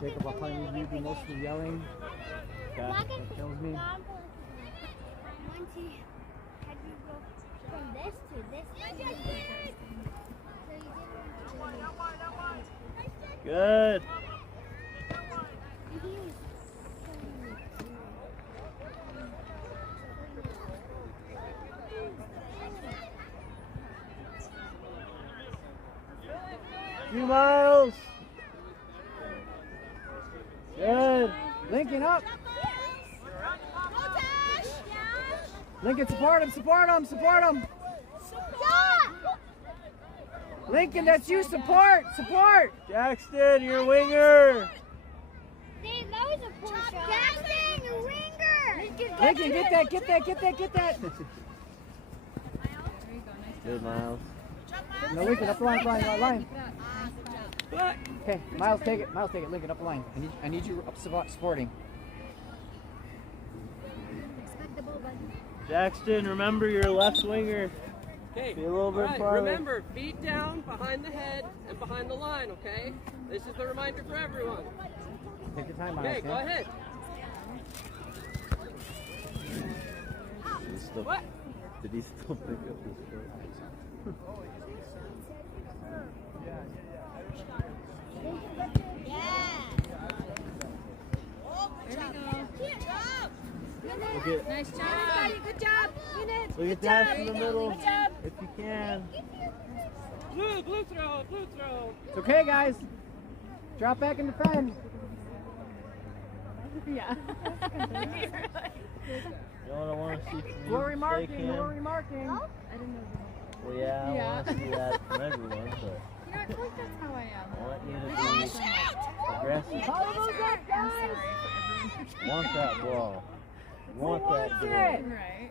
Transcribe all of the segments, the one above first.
Jacob, I'll probably need you to do most of the yelling. That kills me. From this to this. Good. Few miles. Good. Lincoln up. Lincoln, support him, support him, support him. Lincoln, that's you, support, support. Jackson, your winger. Jackson, your winger. Lincoln, get that, get that, get that, get that. Good, Miles. No, Lincoln, up the line, line. Okay, Miles, take it. Miles, take it. Lincoln, up the line. I need you up supporting. Jackson, remember your left winger. Okay, be a little bit farther. Remember, feet down, behind the head, and behind the line, okay? This is the reminder for everyone. Take your time, Miles. Okay, go ahead. What? Did he still pick up his foot? Nice job. Good job. Look at that in the middle. If you can. Blue throw, blue throw. It's okay, guys. Drop back and defend. Yeah. You know what I want to see from you? Glory marking, Stay glory marking. I didn't know that. Well, yeah, I want to see that from everyone, but You know, I feel like that's how I am. I want you to be aggressive. Follow those up, guys. Want that ball. Want that ball. Right.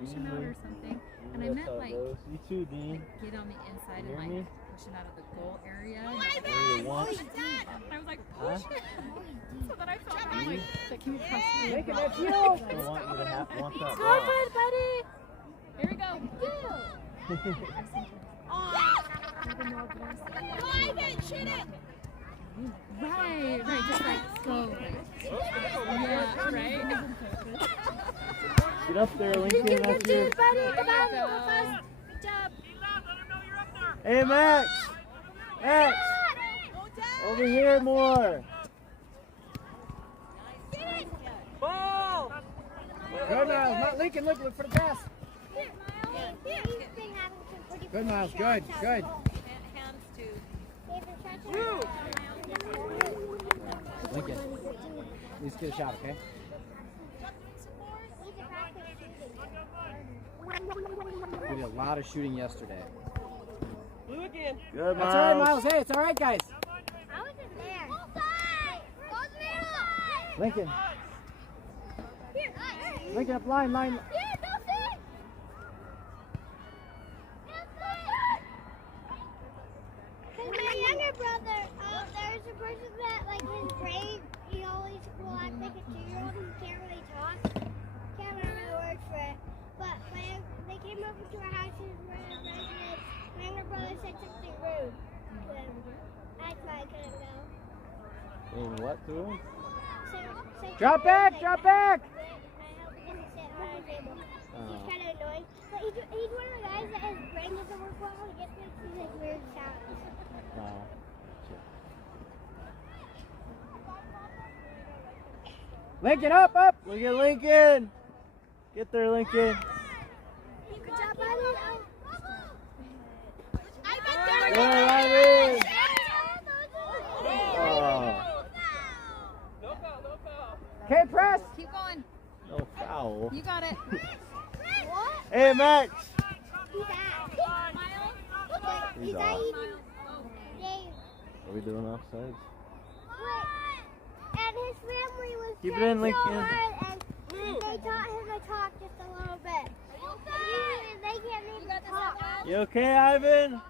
Push him out or something. And I meant like You too, Dean. get on the inside and like push him out of the goal area. What do you want? I was like, push it. So that I felt kind of like, that can you trust me? Take it, that's you. I want you to want that Go ball. good, buddy. Here we go. Right, just like go. Yeah, right. Get up there, Lincoln. That's you. Buddy, come on. Good job. Hey, Max. Max. Over here more. Ball! Good, Miles. Not Lincoln, look for the pass. Good, Miles. Good. Lincoln, let's get a shot, okay? We did a lot of shooting yesterday. Blue again. Good, That's all right, Miles. Hey, it's all right, guys. I wasn't there. Lincoln. Lincoln, up line. My younger brother, there's a person that, like, his brain, he always will act like a 2-year-old who can't really talk. Can't remember the words for it. But they came over to our house and were residents. My younger brother said something rude to him. That's why I couldn't go. In what to him? Drop back. I hope he didn't sit on our table. He's kind of annoying. But he's one of the guys that his brain doesn't work well. He gets these like weird sounds. Lincoln, up. Look at Lincoln. Get there, Lincoln. Good job, buddy. Good, Ivan. No foul. Okay, press. Keep going. No foul. You got it. What? Hey, Max. He's at. He's He's off. at Dave. Are we doing offsides? And his family was Keep it trying in, so Lincoln. hard, and they taught him to talk just a little bit. They can't even talk. You okay, Ivan?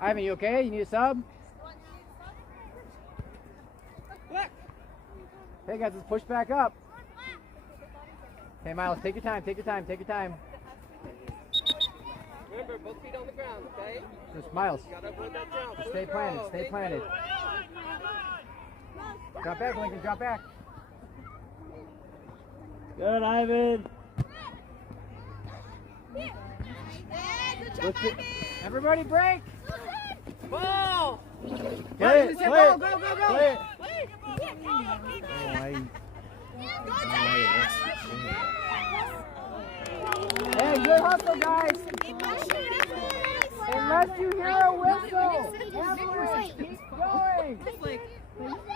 Ivan, you okay? You need a sub? Hey guys, let's push back up. Okay, Miles, take your time, take your time, take your time. Remember, both feet on the ground, okay? Just Miles. You gotta avoid that jump. Just stay planted, stay planted. Drop back, Lincoln, drop back. Good, Ivan. Everybody break. Ball! Play it, play it, Go, go, go, go. play it. Hey, good hustle, guys. Unless you hear a whistle. Avalanche, keep going.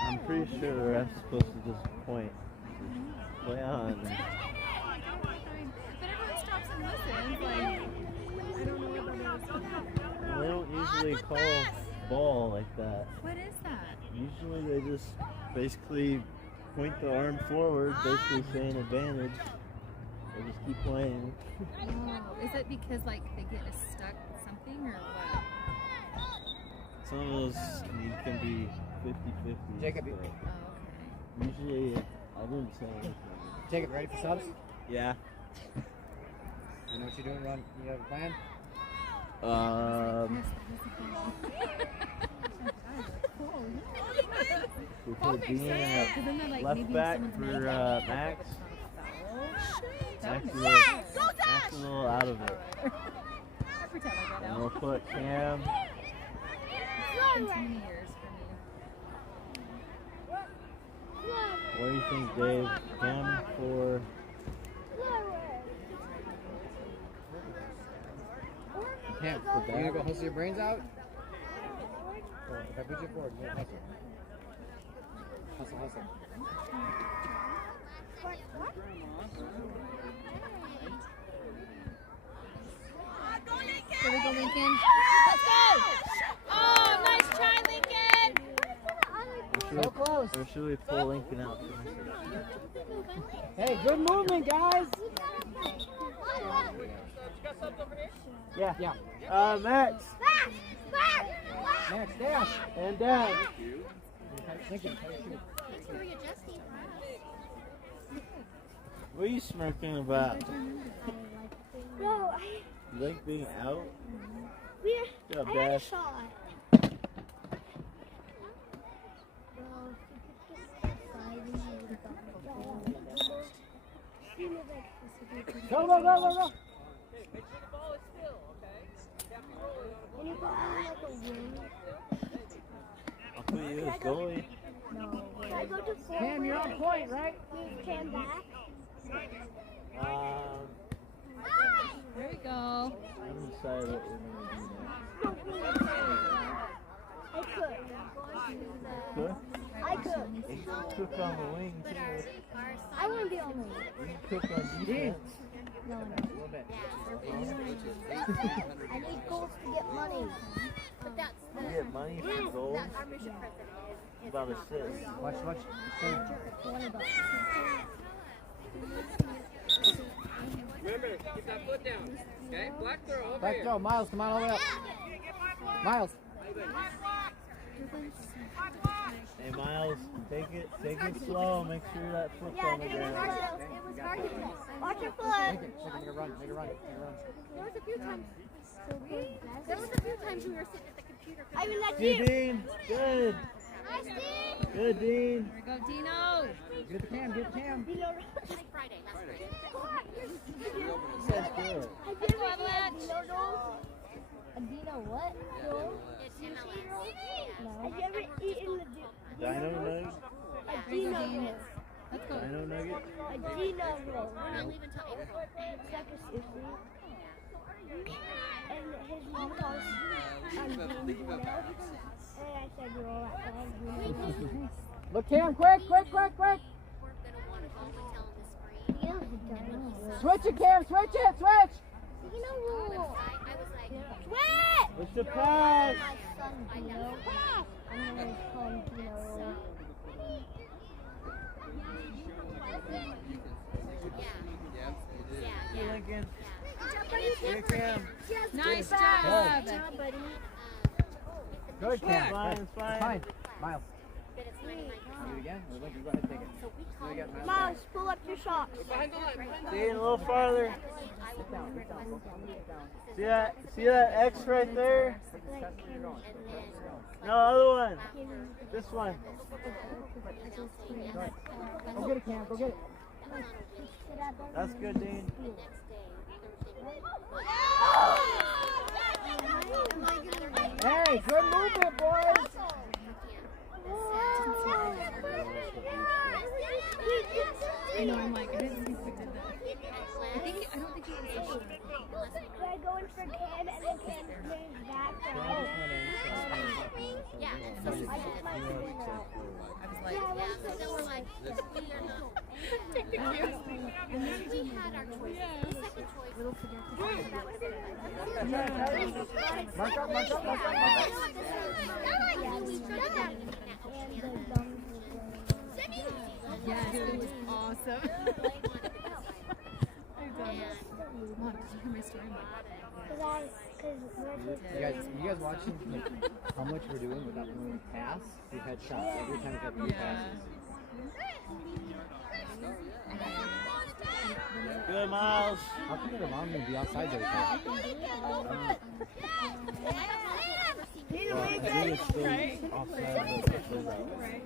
I'm pretty sure the ref's supposed to just point. Play on. But everyone stops and listens. Like, I don't know what that is. They don't usually call ball like that. What is that? Usually they just basically point the arm forward, basically saying advantage. They just keep playing. Oh, is it because like they get stuck with something or what? Some of those can be 50-50. Jacob, Oh, okay. Usually I didn't say anything. Jacob, ready for subs? Yeah. You know what you're doing, Ron? You have a plan? We put Dean at left back for Max. Max is a little out of it. And we'll put Cam. What do you think, Dave? Cam for. Cam, you gonna go hustle your brains out? Or if I put you forward, you hustle. Hustle, hustle. Here we go, Lincoln. Let's go! Oh, nice try, Lincoln! So close. Or should we pull Lincoln out? Hey, good movement, guys. Yeah. Yeah. Max. Max, dash. And dash. Lincoln, What are you smirking about? No, You like being out? we're. Good job, I had a Dash. shot. Go, go, go, go, go. Okay, make sure the ball is still, okay? Can't be rolling on Can you put me like a wing? I'll put you as goalie. Can I go to forward? Cam, you're on point, right? Move Cam back. There we go. I haven't decided what we're going to do now. I could. Good? I could. You can cook on the wing, too. I want to be on the wing. You can cook on defense. No, A little bit. I need goals to get money. But that's You get money for goals. our mission president. About assists. Watch, watch. $20. Remember, keep that foot down. Okay? Black throw over Back here. throw. Miles, come on all the way up. Miles. Hey, Miles, take it slow. Make sure that foot's Yeah, on the ground. it was hard to miss. Watch your foot. Lincoln, make a run, make a run, make a run. There was a few times. We were sitting at the computer. I mean, that's Good, you. Dean. Good. Hi, Steve. Good, Dean. Here we go, Dino. Get the cam, get the cam. Like Friday, last Friday. Says good. I did Avalanche. Adina what? It's MLS. Have you ever eaten the Dino nugget. Adina roll? Let's go. Dino nugget. Adina roll. We're not leaving till April. It's like a sushi. And his mom calls Adina. And I said roll at time. Look, Cam, quick, quick, quick, quick. We're gonna want to go until in the spring. Switch it, Cam, switch it, switch. Adina roll. I was like, Switch! What's the pass? My son Dino. I'm gonna call him Dino roll. Hey, Lincoln. Here, Cam. Nice Good. job. Good, Cam. Fine, Good. it's fine. Fine. Miles. but it's 99%. Do it again? Or Lincoln, go ahead and take it. So we So call we got it Miles. Miles, pull up your socks. Behind the line, behind the line. Dean, a little farther. I will Get down, get down. Go down, get down. See that X right there? Test where you're going. and Test then where you're going. No, other one. This one. Go get it, Cam. Go get it. That's good, Dean. Hey, good movement, boys. I know, I'm like, I didn't think we did that. I don't think he was We're going for Cam and then Cam moves back for Yeah, so we are not. And then we had our choice. The second choice was Mark up, mark up, mark up, mark up. Yes, it was awesome. I've done it. Mom, did you hear my story? You guys watching like, how much we're doing without moving pass? We've had shots every time we've had new passes. Good, Miles. How come they're allowing them to be outside every time? Well, I think it's still offside, but it's still that way.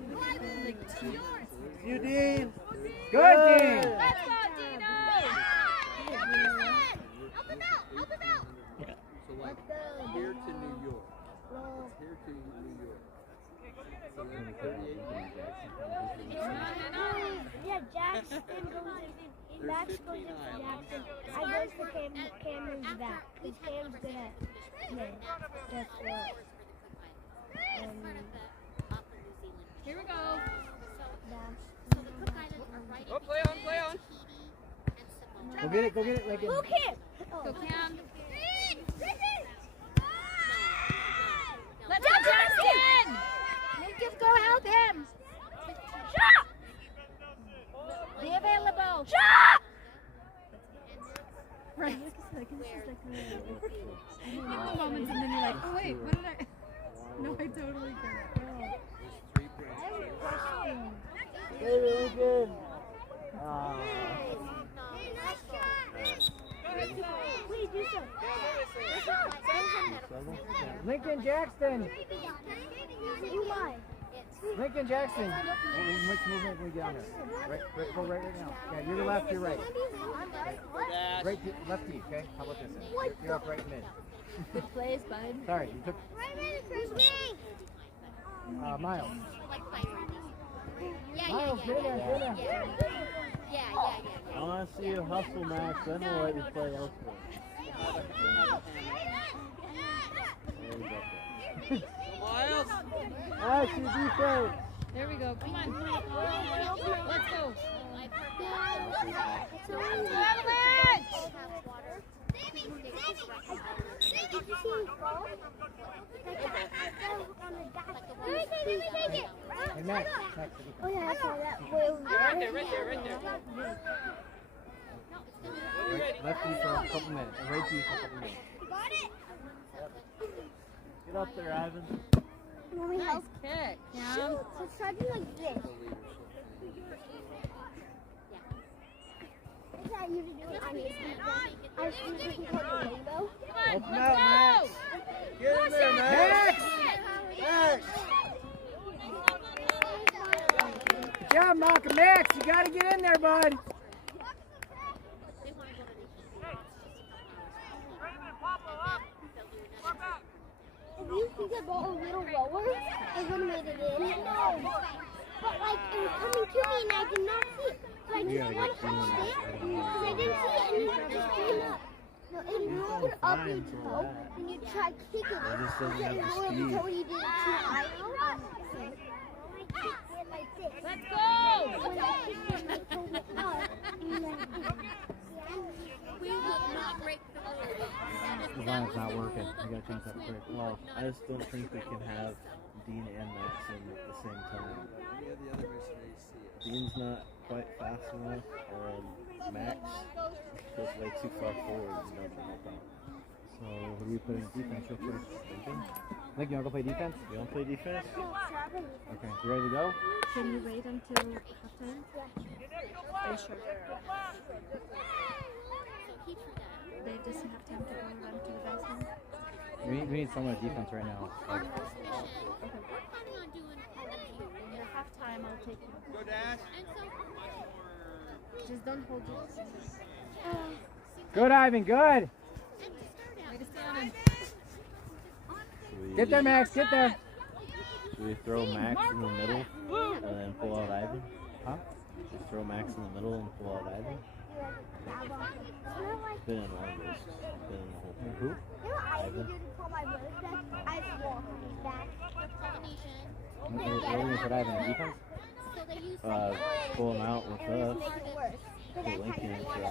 You, Dean. Good, Dean. Let's go, Dino! Help him out! Help him out! So like here to New York. Here to New York. So then 38 Yeah, Jackson goes in. Max goes into Jackson. I go for Cam. Cam moves back. Because Cam's good at just Here we go. So the Cook Islands are right Oh, play on, play on. Go get it, go get it. Like Who can? Go, Cam. Let's go, Jackson! Just go help him. Shot! Be available. Shot! Right. Like, this is like the moments, and then you're like, oh wait, what did I? No, I totally get it. Hey, really good. Wait, do so. Lincoln Jackson. Who am I? Lincoln Jackson. Which movement can we get on there? Right, go right now. Yeah, you're left, you're right. Right, lefty, okay? How about this? You're up right in mid. Good plays, bud. Sorry, you took Miles. Miles, get in there, get in there. I want to see you hustle, Max. Then we'll let you play elsewhere. There you go. Miles. Max, your defense. There we go. Come on. Let's go. Hey, Max. Oh yeah, I saw that. Right there, right there, right there. Lefty for a couple minutes. And right to you for a couple minutes. Got it. Get up there, Ivan. Mommy, help. Kick. Yeah. Let's try to do like this. Is that you to do it on your speed? I was thinking of the rainbow. Open up, Max. Get in there, Max. Max. Good job, Malcolm. Max, you got to get in there, bud. If you think about a little lower, I would have made it in. No. But like, it was coming to me and I did not see it. So I just one touched it because I didn't see it and it just came up. No, and you put it up your toe and you try kicking it. just doesn't have the Your speed. toe you did it too high. Let's go. When I kicked it, my toe went up. And then We will not break the rules. The line's not working. You got a chance at quick. Well, I just don't think we can have Dean and Max in at the same time. Dean's not quite fast enough, and Max goes way too far forward and doesn't help out. So, who are we putting defense real quick? Lincoln? Nick, you want to go play defense? You want to play defense? Okay. You ready to go? Can you wait until halftime? Are you sure? They doesn't have time to go run to the bathroom? We need someone at defense right now. Okay. In the halftime, I'll take you. Go Dash. Just don't hold it. Good, Ivan. Good. Way to stay on him. Get there, Max. Get there. Should we throw Max in the middle and then pull out Ivan? Huh? Just throw Max in the middle and pull out Ivan? It's been in one of those. It's been in the whole thing. Who? Ivan. Where are we going to put Ivan at defense? Pull him out with us. Put Lincoln in for Ivan. And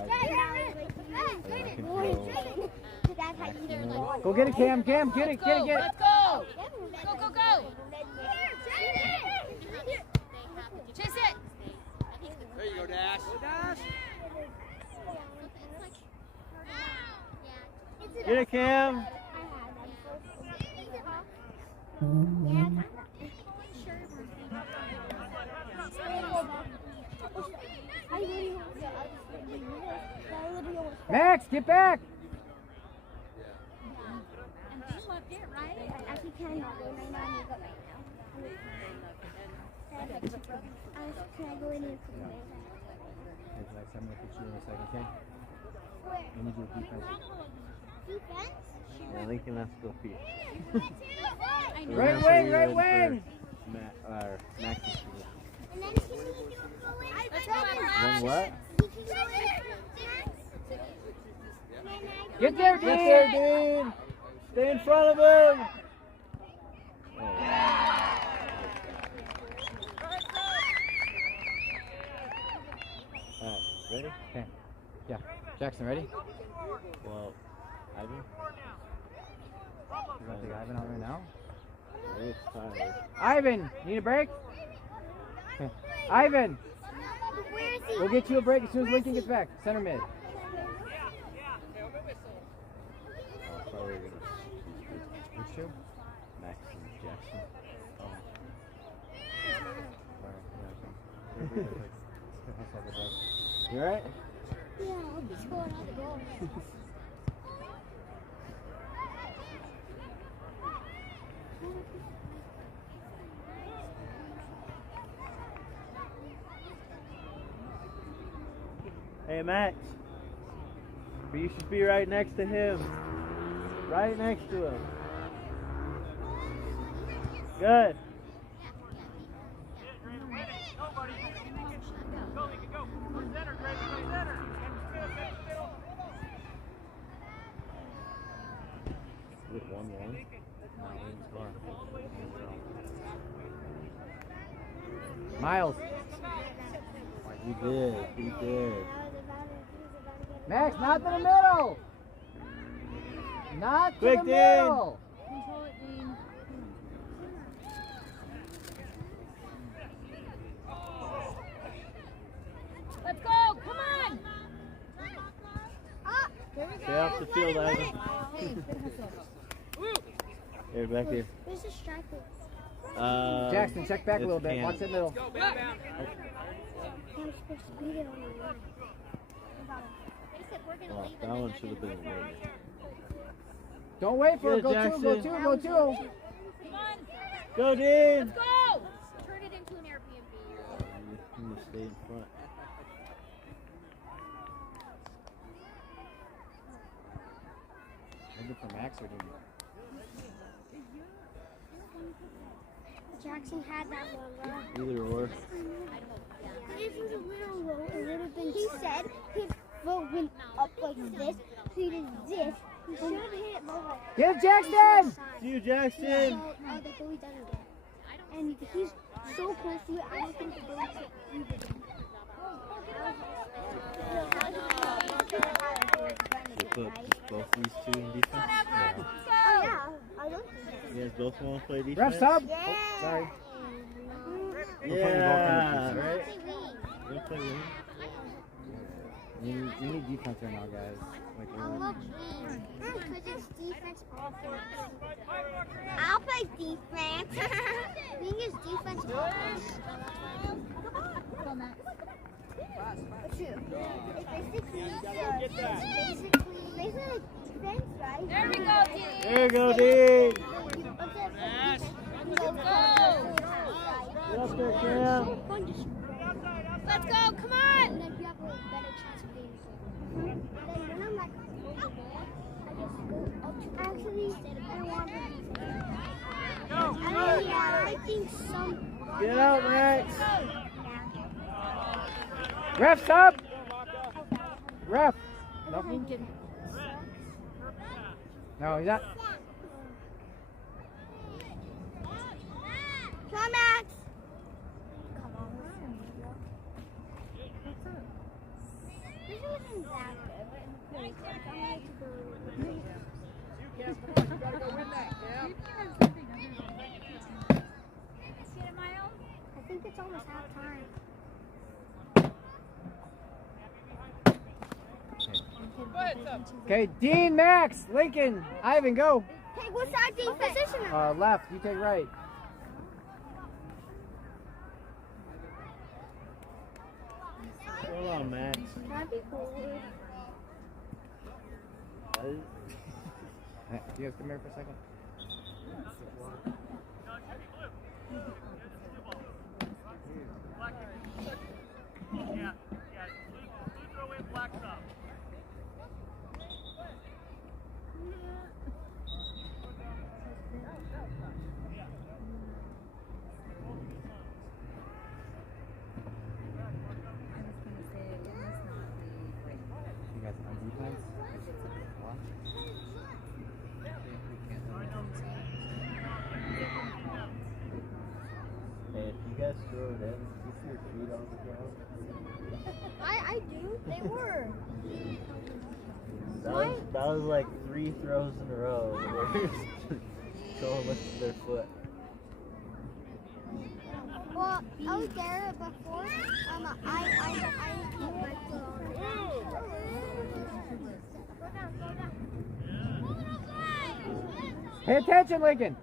I can throw Max in the middle. Go get it, Cam. Cam, get it, get it, get it. Let's go! Go, go, go! Chase it! There you go, Dash. Dash. Get it, Cam! Max, get back. Can I go in here? I'm going to put you in a second, okay? Let me do defense. Defense? Yeah, Lincoln has to go pee. Right wing, right wing. Max's position. And then Let's go, One Avalanche! what? Get there, Get there, Dean! Stay in front of him! Ready? Okay. Yeah. Jackson, ready? Well, Ivan? You want to take Ivan out right now? Maybe it's tired. Ivan, need a break? Okay. Ivan, Where is he? we'll get you a break as soon as Lincoln gets back. Center mid. Probably gonna Which two? Max and Jackson. You alright? Yeah, I'll be scoring all the goals. Hey Max, but you should be right next to him. Right next to him. Good. With 1-1. Miles. He did. He did. Max, not to the middle. Not to Quick, the Dean. middle. Control it, Dean. Let's go! Come on! Stay off the field, Ivan. Hey, good hustle. Here, back here. Where's the striker? Jackson, check back a it's little bit. Cam. Watch that middle. I'm supposed to be there on the line. Well, that one should have been away. Don't wait for it. Good, Go two, go Jackson. two, go two. Come on! Go, Dean! Let's go! Turn it into an Airbnb. You need to stay in front. Maybe for Max or Dean? Jackson had that one, Either or. If it was a little low, it would have been. He said his foot went up like this. He did this. He should have hit it lower. Get it, Jackson! See you, Jackson! Oh, the goalie does it. And he's so close to it, I don't think the goalie can even. You put both these two in defense? Yeah. Oh, yeah. I don't think You guys both want to play defense? Ref sub. Yeah. Oh, sorry. Yeah, right? You play wing? You need defense right now, guys. Like, I love because it's defense offense. I'll play defense. Being is defense offense. It's basically defense, right? There we go, Dean. There you go, Dean. Let's go. Get up there, Cam. Let's go. Come on. And then you have a better chance of being good. And then when I'm like over there, I just go up to actually I want to I think some Get out, Rex. Ref's up! Ref! Nothing? No, he's not. Come on, Max! This wasn't that good. You gotta go win that, Cam. I think it's almost half time. Okay, Dean, Max, Lincoln, Ivan, go. Hey, what's our defense? Position? Left, you take right. Hold on, Max. That'd be cool. You guys come here for a second. You guys on defense? Hey, if you guys throw it in, keep your feet on the ground. I do. They were. That was like 3 throws in a row. Going with their foot. Well, I was there before. I put my foot on it. Pay attention, Lincoln.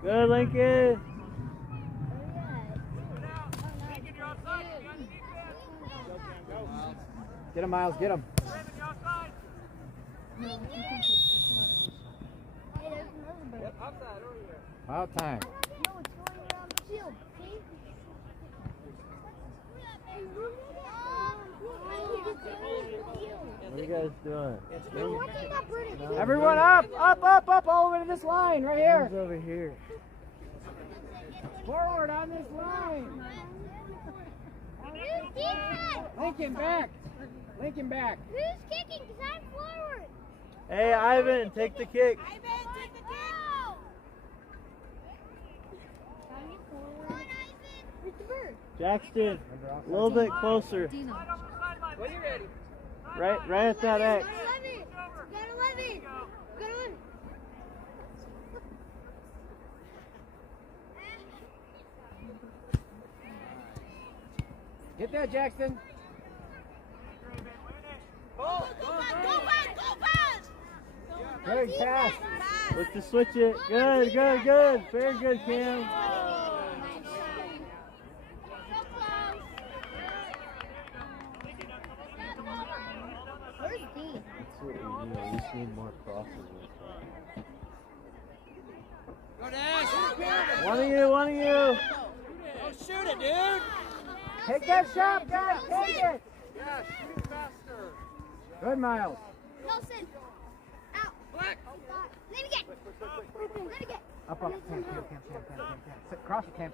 Good, Lincoln. Get him, Miles, get him. Out time. No, it's going around the field. See? What are you guys doing? Everyone up, all over to this line, right here. Who's over here? Forward on this line. Lincoln back. Lincoln back. Who's kicking? Because I'm forward. Hey, Ivan, take the kick. Ivan, take the kick. Jackson, a little bit closer. When you're ready. Right at that X. Got 11. Get that, Jackson. Go fast! Good pass. Look to switch it. Good. Very good, Cam. Where's Dean? That's what we need. We just need more crosses. Go Dash! One of you. Oh, shoot it, dude! Take that shot, guys. Take it. Yeah, shoot faster. Good, Miles. Nelson. Out. Black. Let it get. Up. Cam. Sit, cross it, Cam.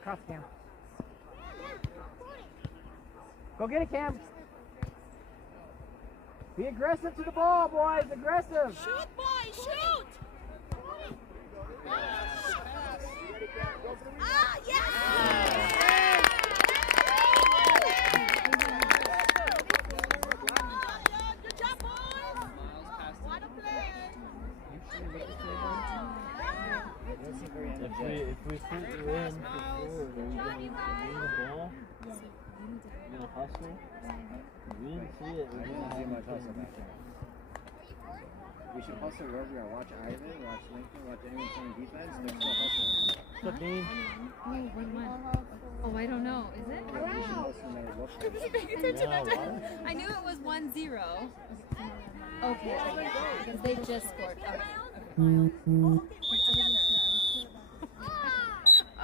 Go get it, Cam. Be aggressive to the ball, boys. Aggressive. Shoot, boy, shoot! Ah, yes! Good job, boys! What a play! see it. I didn't see much hustle back there. We should hustle wherever we are. Watch Ivan, watch Lincoln, watch anyone playing defense. They're still hustling. What's up, Dean? Oh, oh, I don't know. Is it? We should hustle no matter what. I wasn't paying attention that time. I knew it was 1-0. Okay, because they just scored.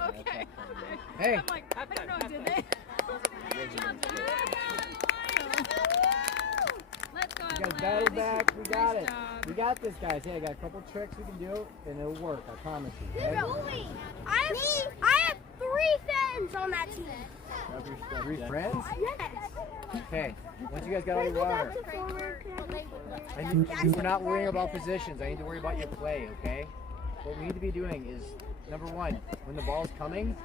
Okay. Hey. I'm like, I don't know, did they? Let's go, You guys Avalanche. battle back. We got Nice it. job. We got this, guys. Hey, I got a couple tricks we can do, and it'll work. I promise you. Okay? I have 3 friends on that team. Three friends? Yes. Okay. Once you guys got all your water, and we're not worrying about positions. I need to worry about your play. Okay. What we need to be doing is, number one, when the ball's coming,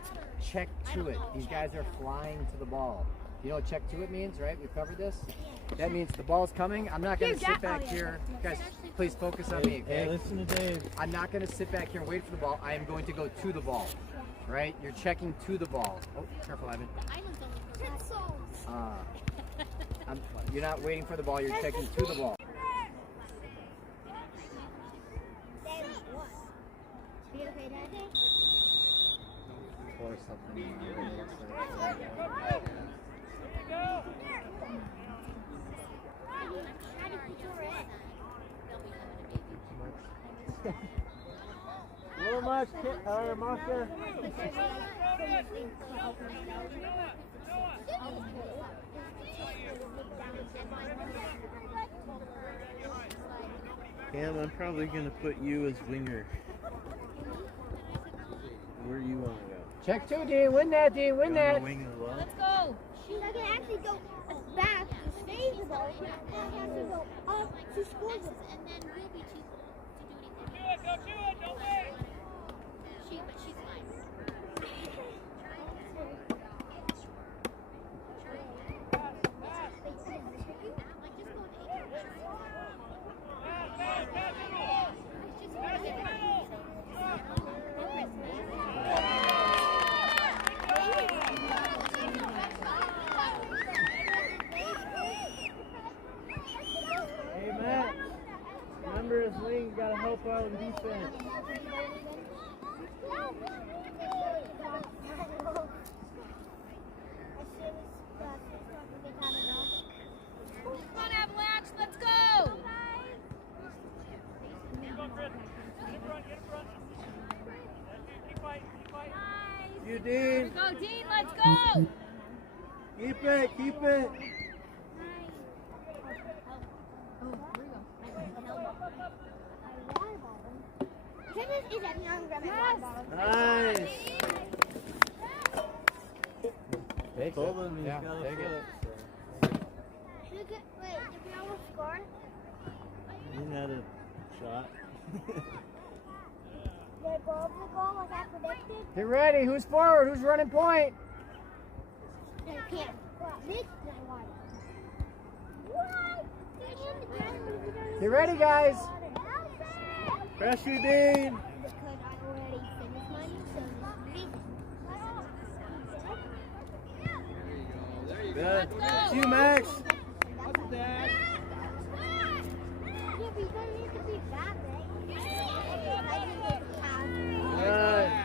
check to it. These guys are flying to the ball. You know what check to it means, right? We've covered this. That means the ball's coming. I'm not going to sit back here. Guys, please focus on me, okay? Hey, listen to Dave. I'm not going to sit back here and wait for the ball. I am going to go to the ball, right? You're checking to the ball. Oh, careful, Ivan. You're not waiting for the ball. You're checking to the ball. Or something. Little much, Martha. Cam, I'm probably gonna put you as winger. Where do you want to go? Check two, Dean. Win that, Dean. Win You wanna that. wing as well? Let's go. I can actually go back to save the ball. I have to go up to score the ball. And then we'll be too full to do anything. Go do it, don't wait. But she's fine. Hey, Matt. Remember as wing, you gotta help out in defense. Come on, Avalanche. Let's go. You, Dean. Here we go, Dean. Let's go. Keep it, keep it. Nice. Take it. Told him he's Yeah, got a take it. foot. Wait, did we almost score? Dean had a shot. Did it go over the goal like I predicted? Get ready. Who's forward? Who's running point? No, you can't. This is not what? Get ready, guys. Pressure, Dean. Because I already finished mine, so Good. It's you, Max. Yeah, but you don't need to be that big. Good. Good.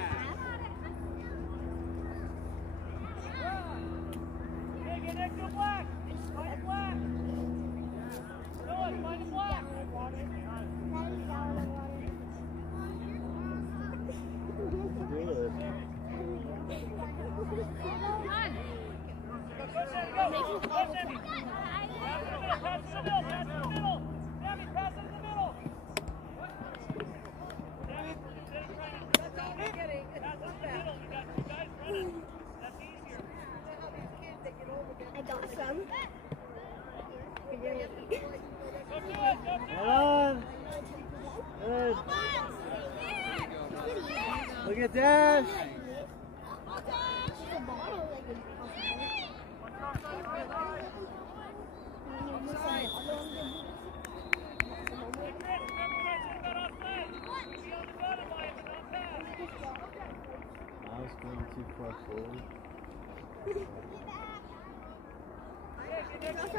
I got some. Hold on. Good. Look at Dash. I was going too far forward.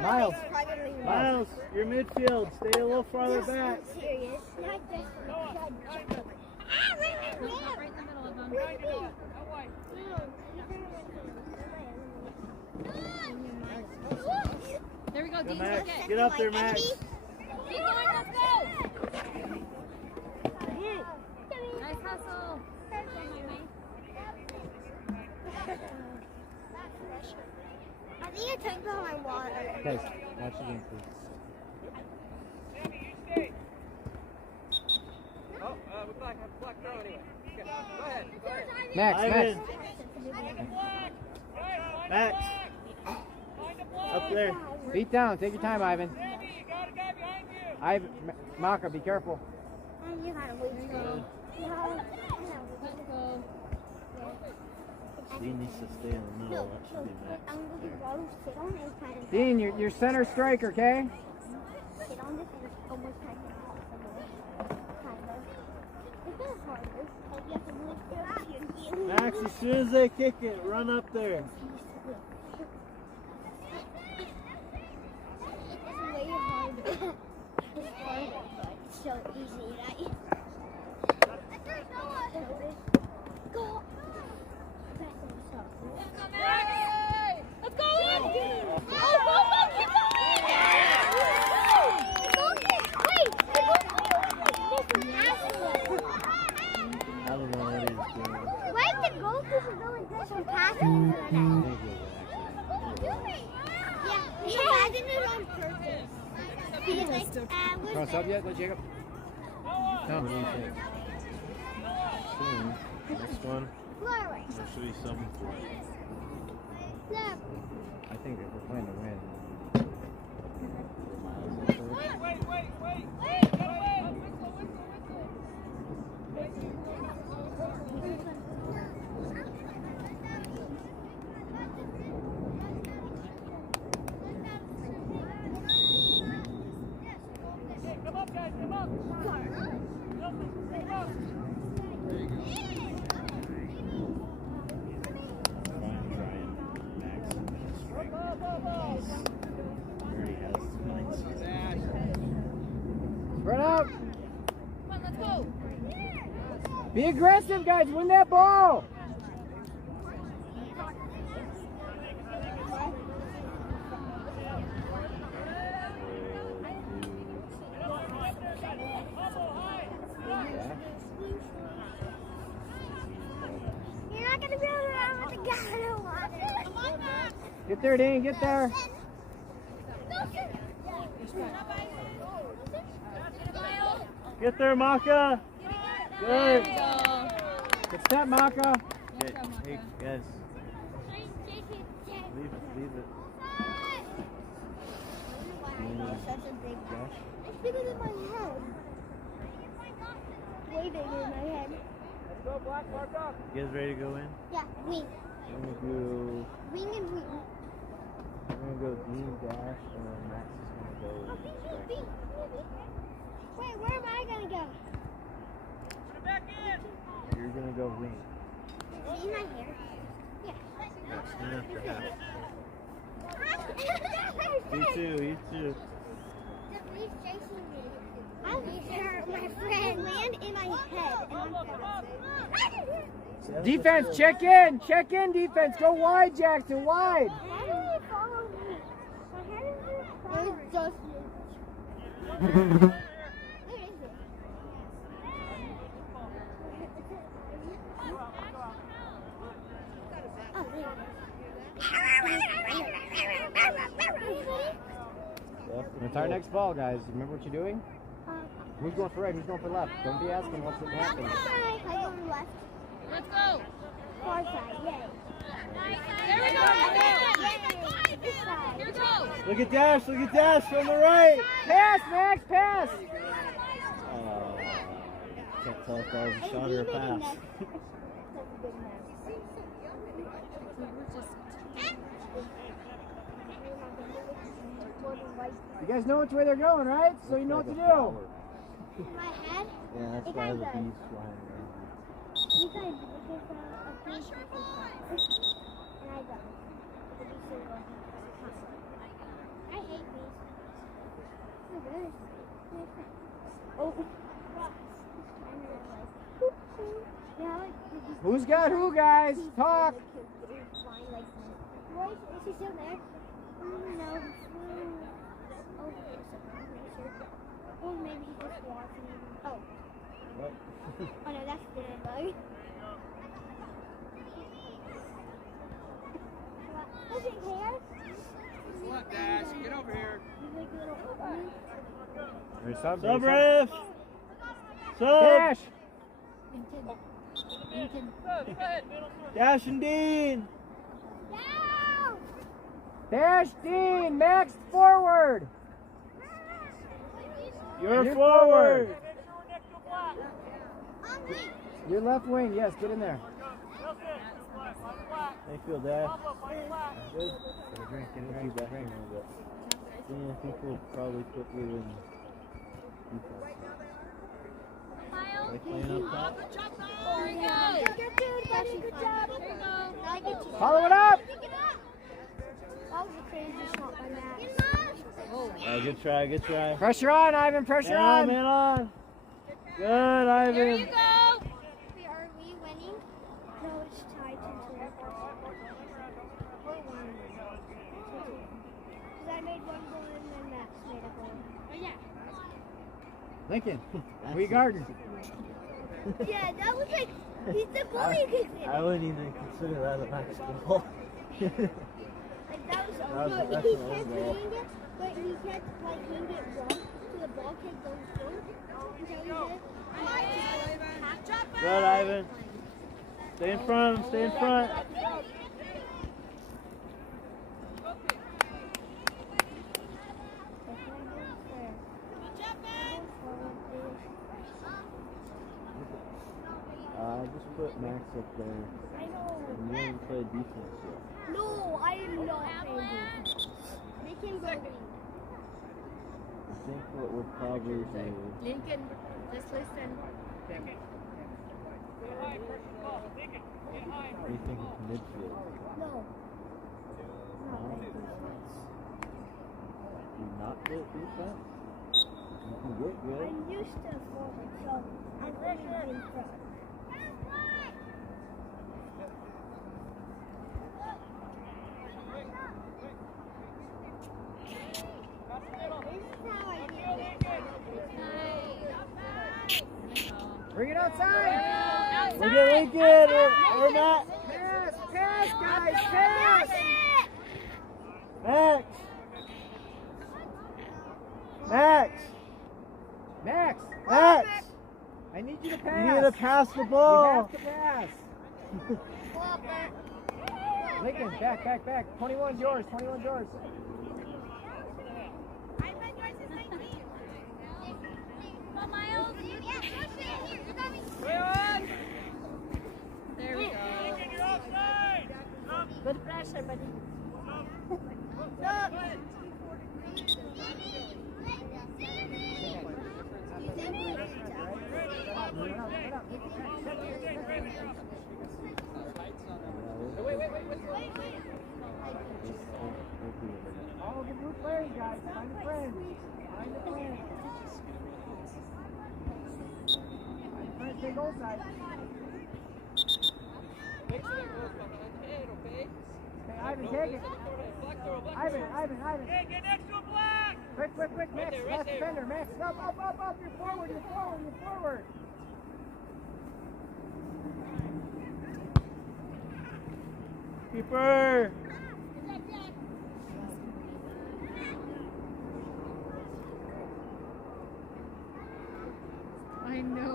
Miles. Miles, your midfield. Stay a little farther back. Serious. Not just Right in the middle of them. There we go, Go, Dean. Max. Get. Get up there, Max. Keep going, let's go. Nice hustle. I think I took all my water. Guys, watch the game, please. Black throw anyway. Okay, go ahead. Max, Ivan. Max. Max. Up there. Beat down. Take your time, Ivan. Ivan, Maka, be careful. You gotta wait. Let's go. Dean needs to stay in the middle. That should be Max. I'm gonna go sit on this kind of. Dean, you're center striker, okay? Sit on this and almost kind of. It's not harder. You have to move your Max, as soon as they kick it, run up there. It's way harder. It's harder, but it's so easy, right? Go! Let's go. I don't know what he's doing. Wait, the goalkeeper going this one passing to the net. Yeah, he's passing it on purpose. He's like, Cross up yet? Let Jacob. No. Soon. Next one. Flowers. There should be something for it. Look. I think if we're playing to win. Spread out. Come on, let's go. Be aggressive, guys. Win that ball. You're not going to be able to run with the gallon of water. Get there, Dean. Get there. Get there, Maka. Good. Good step, Maka. Hey, guys. Leave it. Such a big dash. It's bigger than my head. Way bigger than my head. You guys ready to go in? Yeah, wing. I'm gonna go. Wing and wing. I'm gonna go Dean dash, and then Max is gonna go. Wait, where am I going to go? You're gonna go wing. See my hair? Yeah. Stand up for half. You too. I'm hurt. My friend land in my head. And I'm Defense, check in. Check in, defense. Go wide, Jackson. Wide. How do you follow me? My head is just. Where is it? Oh, It's our next ball, guys. Remember what you're doing? Who's going for right? Who's going for left? Don't be asking what's happening. I go left. Let's go. Far side, yay. There we go. This side. Here we go. Look at Dash from the right. Pass, Max, pass. Can't tell if that was a shot or a pass. You guys know which way they're going, right? So you know what to do. My head? Yeah, that's If why I the go. bees flying around. You guys, because a piece is and I go. The piece is I hate these. So good. Oh. Yeah, like, Who's got who, guys? Talk. Wait, is he still there? No, he flew over there somewhere, I'm pretty sure. Or maybe he's just watching. Oh. What? Oh no, that's the bug. Does it care? Come on, Dash, get over here. He's like a little There's sub. Sub ref! Sub! Dash. Dash and Dean! No! Dash, Dean, Max, forward. You're forward! Your left wing, yes, get in there. How you feel, Dash? Good? Get a drink, get a Keep drink, back drink. a little bit. Yeah, I think we'll probably put you in defense. Like playing up top? Good job. I get you. Follow it up. That was a crazy shot by Max. Good try, good try. Pressure on, Ivan, pressure on. Man on! Good, Ivan! There you go. Wait, are we winning? No, it's tied to 2. Or 1. Because I made 1 goal and then Max made a goal. Oh, yeah. Lincoln, we guarding. Yeah, that was like, he's the goalie kicked it. I wouldn't even consider that a max goal. Like, that was That's he an kept own goal. hitting it, but he kept, like, hitting it wrong, so the ball kept going forward. Until he did. Good, Ivan. Stay in front of him, stay in front. Just put Max up there. I know. And you haven't played defense yet. No, I am not Avalanche. They can go. I think what we'll probably do. Lincoln, just listen. What do you think of midfield? No. Do you not get defense? You can get good. I'm used to forward, so I'm ready in front. Bring it outside. Look at Lincoln or not. Pass, pass, guys, pass. Max. Max. Max, Max. I need you to You pass. need to pass the You ball. have to pass. Lincoln, back, back, back. 21's yours, 21's yours. There we go. Good pressure, buddy. All the blue players, guys. Find a friend. Find a friend. Find a friend, take goal side. Make sure that goes behind head, okay? Okay, Ivan, take it. Ivan. Hey, get next to a black! Quick, Max, there, right last there. defender, Max, up, you're forward. Keeper. I know.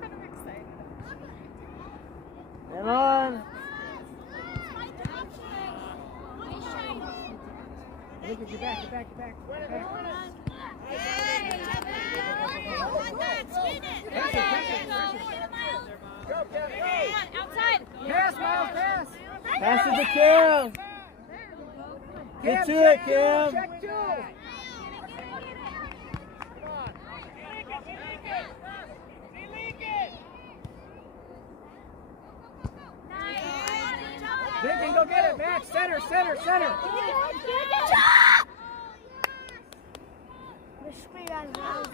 kind of excited. And on. Look at your back. Outside. Pass, Miles, pass. Pass it to Cam. Get to it, Cam. Check 2. Lincoln, go get it, Max. Center. scream out loud.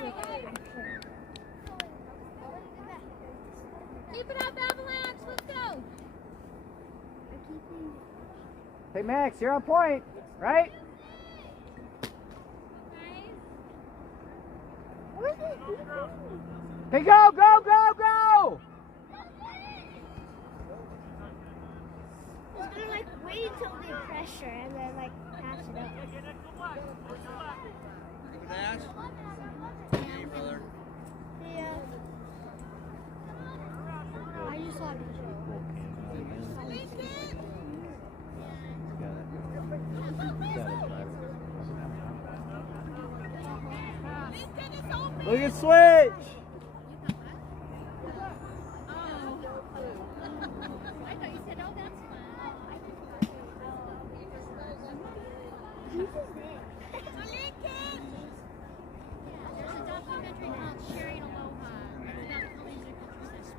Keep it up, Avalanche. Let's go. Hey, Max, you're on point, right? Where's the people? Hey, go, go, go, go! It's gonna like wait until they pressure and then like pass it up. Dash. Hey, brother. Yeah. I just saw it. Look at switch.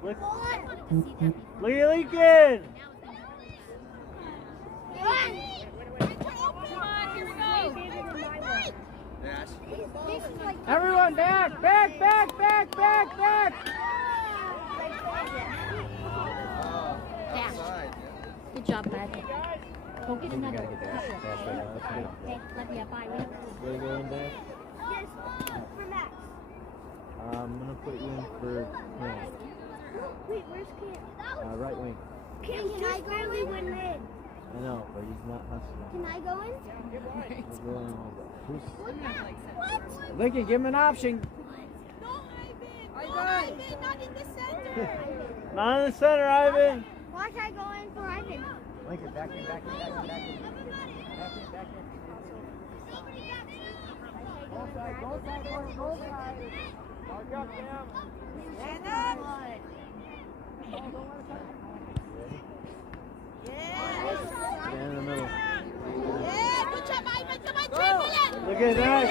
Look, look at Lincoln. Dash. Everyone back, back, back, back, back, back! Outside. Good job, bud. Go get You another. gotta get Dash. Dash right now. Let's go. Okay, let me buy it. Where you going, Dash? Yes, for Max. I'm gonna put you in for him. Wait, where's Cam? Right wing. Can I go in? Win mid. I know, but he's not hustling. Can I go in? We're going over. Who's What? Lincoln, give him an option. Not in the center. not in the center, Ivan? Why should I go in for Ivan? Lincoln, back in, back in, back in, back in. Back in, back in. Go side, go side, go side. Mark up, Cam. Stand up. Stand in the middle. Yeah, good job, Ivan. Come on, dribble it. Look at that.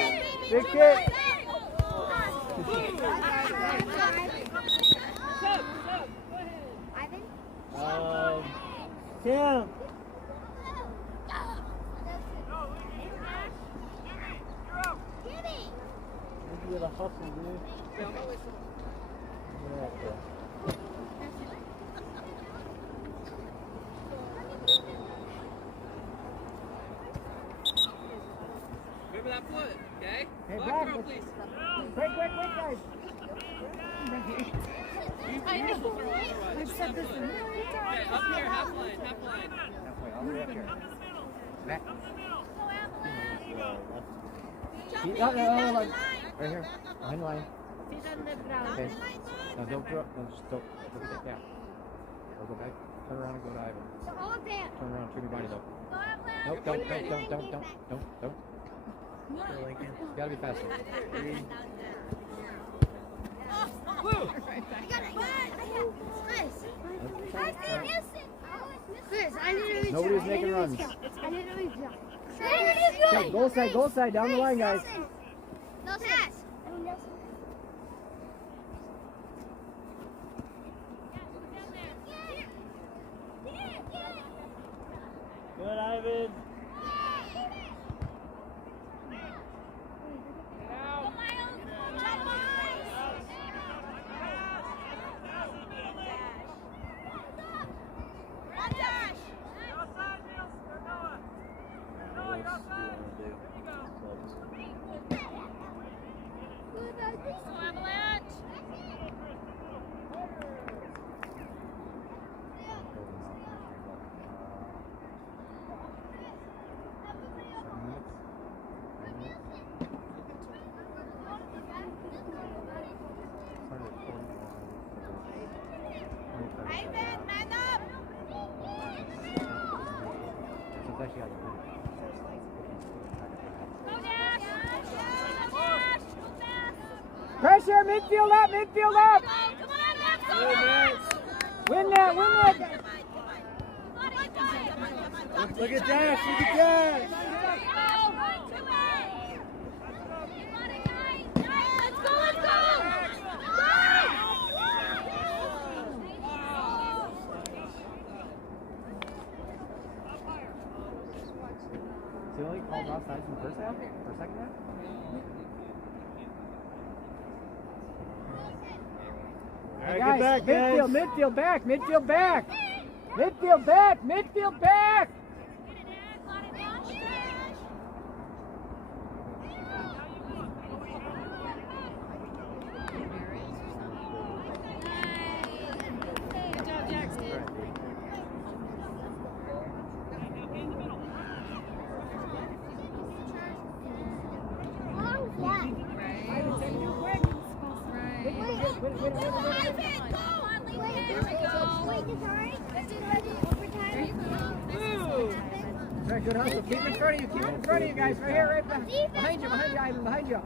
Big kick. Ivan? Cam. Look at the hustle, dude. Yeah, okay. Remember that foot, okay? Hey, Block Brad, throw, let's- please. Quick, quick, quick, guys. I know. I've said this a million Okay, times. up here, half line, half line. Halfway, all the way up here. Back. No, right here. Behind the line. Okay. No, don't throw. No, just don't. Look at that. Yeah. Or go back. Turn around and go to Ivan. All of that. Turn around. Turn your body though. Nope. Don't. Here, Lincoln. You gotta be faster. Chris, I didn't Nobody was making runs. I didn't reach that. Okay, goal side, down the line, guys. No pass. Good, Ivan. Pressure, midfield up, midfield up. Win that. Look at Dash, look at Dash. Is he only called offsides in the first half or second half? guys. back, Midfield, guys. midfield back, midfield back. Midfield back, midfield back. Good job, Jackson. Right, good hustle. Keep it in front of you. Keep it in front of you guys. Right here, right behind you, Ivan, behind you.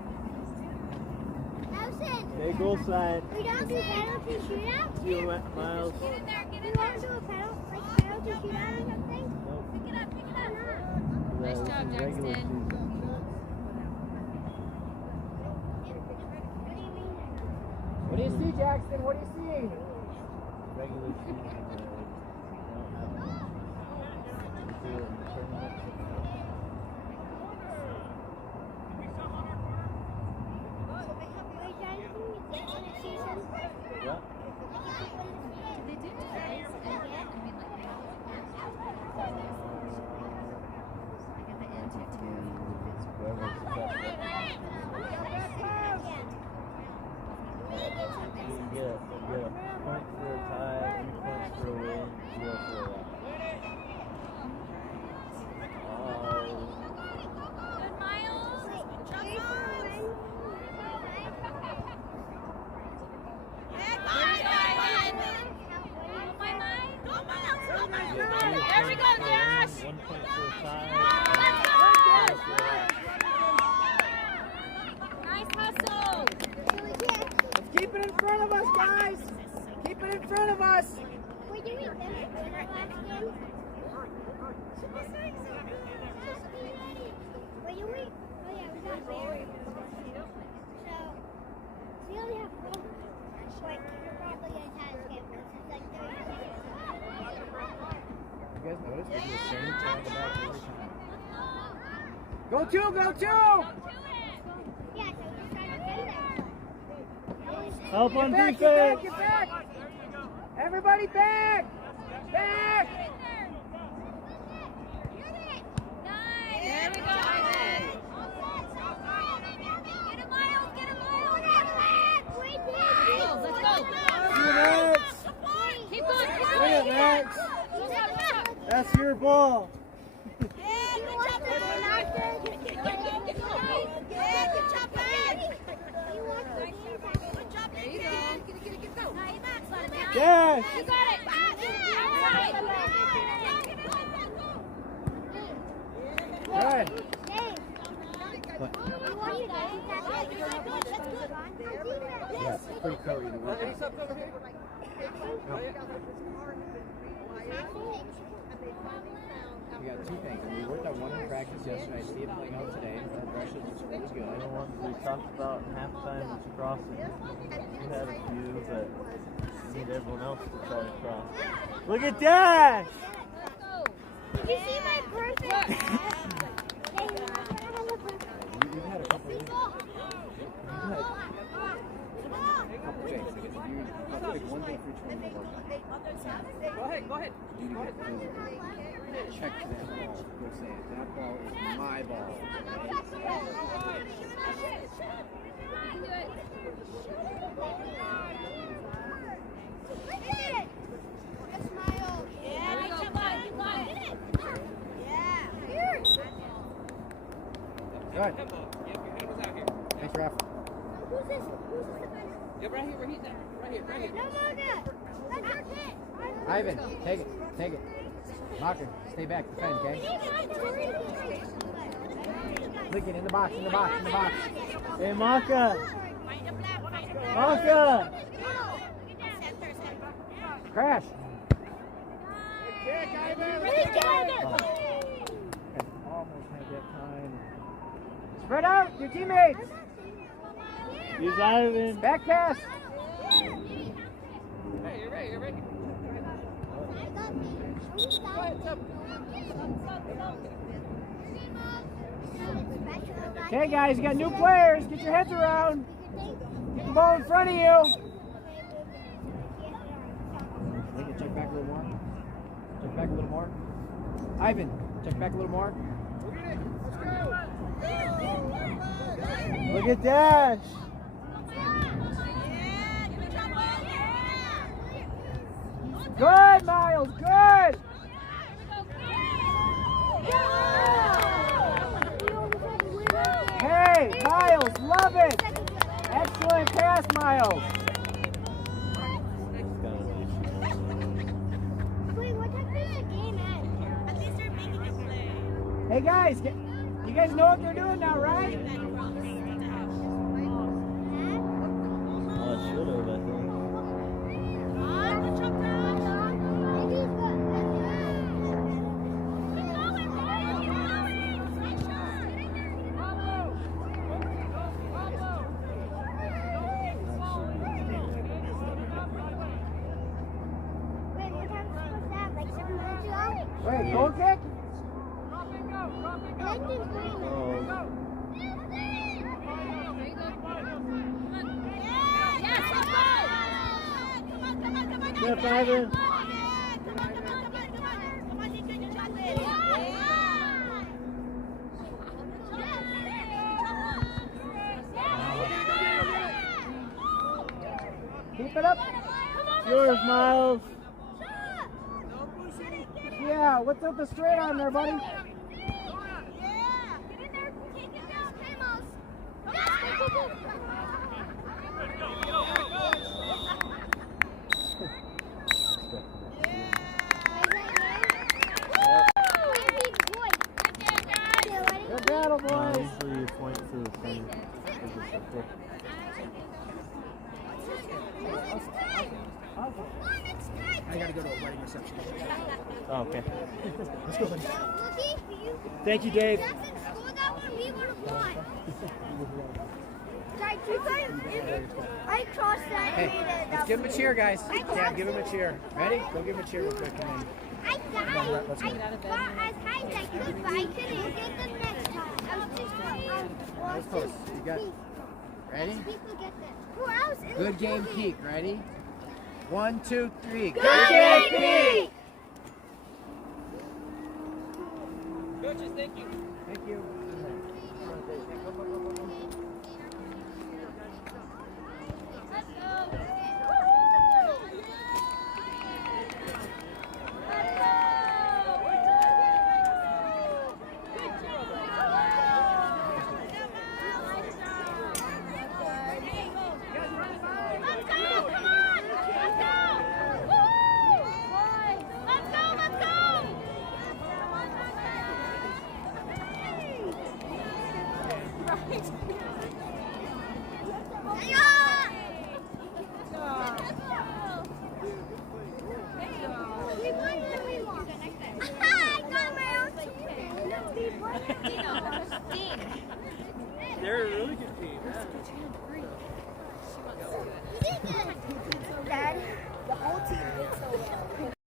Stay goal side. We don't do penalty shootouts? See you, Miles. We want to do a penalty shootout or something? Nope. Pick it up. Nice This job, is regular Jackson. season. What do you see, Jackson? What do you see? Regular season. Don't have to do it in the tournament. What? Did they do it twice? I mean, like, at the end, too. Whoever's successful. You get a point for a tie, 3 points for a win, 0 for a loss. Good, Miles. Jump on. There we go, Josh. 1 point for a tie. Nice hustle. Let's keep it in front of us, guys. Keep it in front of us. Were you eat them in our last game? Were you eat? Oh yeah, we got there. So, we only have one. Like, you're probably going to tie this game because it's like 30 seconds. You guys notice we do the same tag back every time. Go two, go two. Yeah, so we're just trying to get there. Help on Get defense! back. Everybody back. Back. There we go, Ivan. Get him, Miles. Get him, Miles. Let's go. Max! Keep going. Bring it, Max! That's your ball! Yes! You got it. Good. Yeah, it's pretty cool either way. We got two things. We worked on one in practice yesterday. I see it playing out today. Our pressure was good. The ones we talked about in halftime was crossing. You had a few, but you need everyone else to try to cross. Look at Dash! Did you see my perfect? You've had a couple of things. I guess if you pick one thing for each one of them. Go ahead. You need to get check to that ball. Go say it. That ball is my ball. Good. Thanks, Raf. Who's this? Who's this defender? Yeah, right here, where he's at. Right here. No more good. That's our kid. Ivan, take it. Mocker, stay back, defend, okay? Click it in the box. Hey, Maka! Maka! Crash. Almost had that time. Spread out, your teammates. Use Ivan! Back pass. Hey, you're ready. Okay, guys, you got new players. Get your heads around. Get the ball in front of you. Lincoln, check back a little more. Check back a little more. Ivan, check back a little more. Look at Dash. Good, Miles, good. Hey, Miles, love it. Excellent pass, Miles. Wait, what time does the game end? At least they're making a play. Hey guys, you guys know what they're doing now, right? Oh, it should have, I think. Wait, what time was supposed to have? Like 7 minutes ago? Wait, goal kick? I think it's 3 minutes. Oh, Step, Ivan. Keep it up. Yours, Miles. Yeah, what's up the straight arm there, buddy? Good battle, boys. Usually you point to the thing. As a circle. I gotta go to a wedding reception. Oh, okay. Let's go, buddy. Thank you, Dave. I crossed that and made Hey, it. let's give him a cheer, guys. Yeah, give him a cheer. Ready? Go give him a cheer real quick. And then I died. I fought as high as I could, but I couldn't get them next time. I was just that was close. You got it. Ready? people get them. Who else? Good game peak. Ready? 1, 2, 3. Good game peak! Thank you.